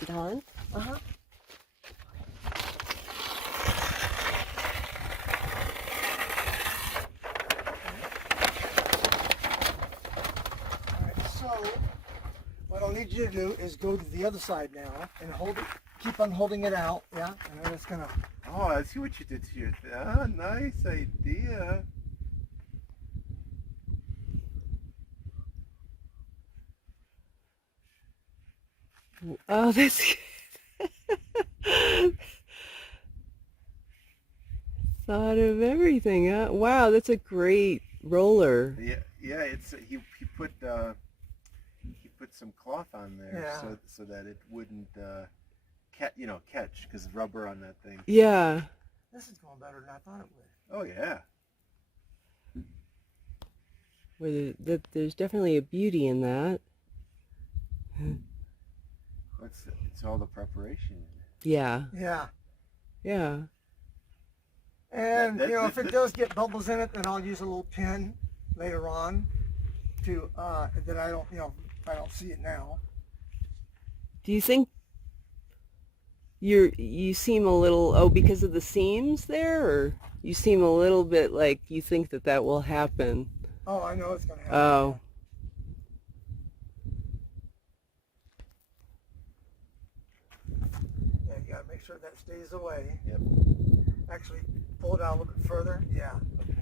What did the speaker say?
press it on. Uh-huh. What I'll need you to do is go to the other side now and hold it. Keep on holding it out, yeah. And then it's gonna. Oh, I see what you did here. Ah, nice idea. Oh, that's thought of everything, huh? Wow, that's a great roller. Yeah. It's he put some cloth on there Yeah. so that it wouldn't catch because rubber on that thing. Yeah. This is going better than I thought it would. Oh yeah. There's definitely a beauty in that. It's all the preparation. Yeah. Yeah. Yeah. And if it does get bubbles in it, then I'll use a little pin later on to that I don't if I don't see it now. Do you think you seem a little because of the seams there, or you seem a little bit like you think that will happen? Oh, I know it's gonna happen. Oh. Yeah, you gotta make sure that stays away. Yep. Actually, pull it out a little bit further. Yeah. Okay.